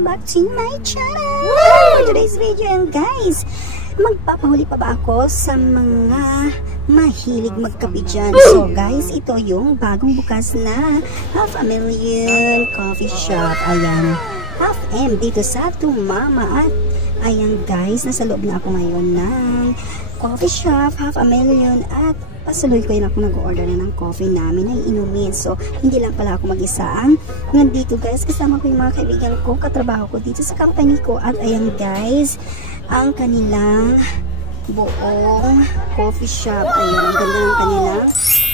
welcome back to my channel. For today's video, and guys, magpapahuli pa ba ako sa mga mahilig magkape dyan? So guys, ito yung bagong bukas na Half a Million Coffee Shop. Ayan, Half M dito sa Tumama. At ayan guys, nasa loob na ako ngayon ng coffee shop, Half a Million. At pasuloy ko yun ako nag-order na ng coffee namin ay inumin. So hindi lang pala ako mag-isa ang nandito guys, kasama ko yung mga kaibigan ko, katrabaho ko dito sa company ko. At ayan guys, ang kanilang buong coffee shop. Ayan, ang ganda ng kanilang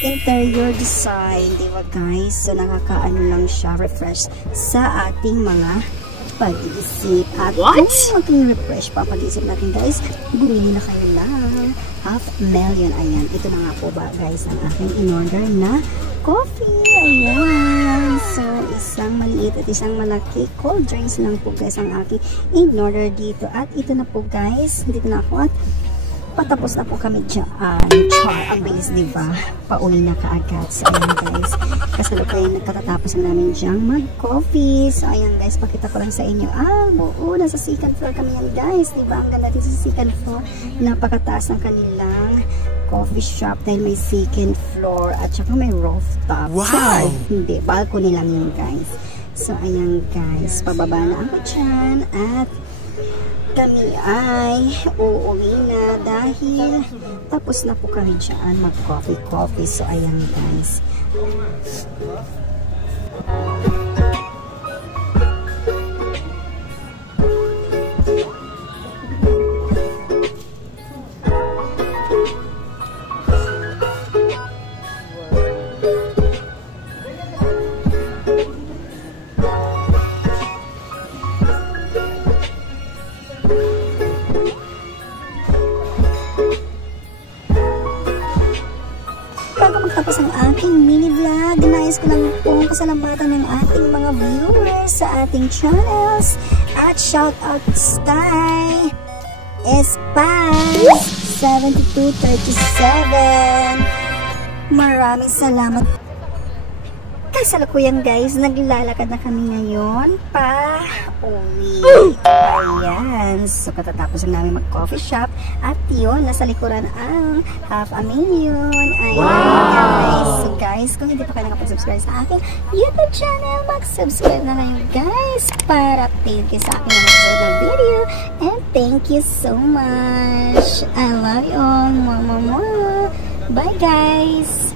interior design, diba guys? So nakakaano lang siya, refresh sa ating mga pag-iisip. At kung mag-refresh pa pag-iisip natin guys, bumili na kayo ng Half Million. Ayan, ito na nga po ba guys ang aking in-order na coffee. Ayan, so isang maliit at isang malaki cold drinks lang po guys ang aking in-order dito. At ito na po guys, dito na ako at patapos na po kami dyan. Char, ang bilis diba? Pauwi na kaagad. So ayan guys, kasalukuyan nagkatatapos na namin dyan mag-coffee. So ayan guys, pakita ko lang sa inyo. Buo, nasa second floor kami yan guys. Diba? Ang ganda dito sa second floor. Napakataas ng kanilang coffee shop dahil may second floor at saka may rooftop. Wow! So, hindi, balcony lang yun guys. So ayan guys, pababa na ako dyan at kami ay uuwi na dahil tapos na po kami dyan mag-coffee. So ayan guys, tapos ang aking mini vlog, nais ko lang pong pasalamatan ng ating mga viewers sa ating channels. At shout out Sky Espas 7237. Maraming salamat. Kasalukuyan guys, naglalakad na kami ngayon pa uwi. Ayan, so katatapos lang namin mag-coffee shop. At yun, nasa likuran ang Half a Million. Ayan guys. So guys, kung hindi pa kayo nakapag-subscribe sa akin YouTube channel, mag-subscribe na kayo guys para update kayo sa akin na nag-subscribe na video. And thank you so much. I love you all. Mwah, mwah, mwah. Bye guys.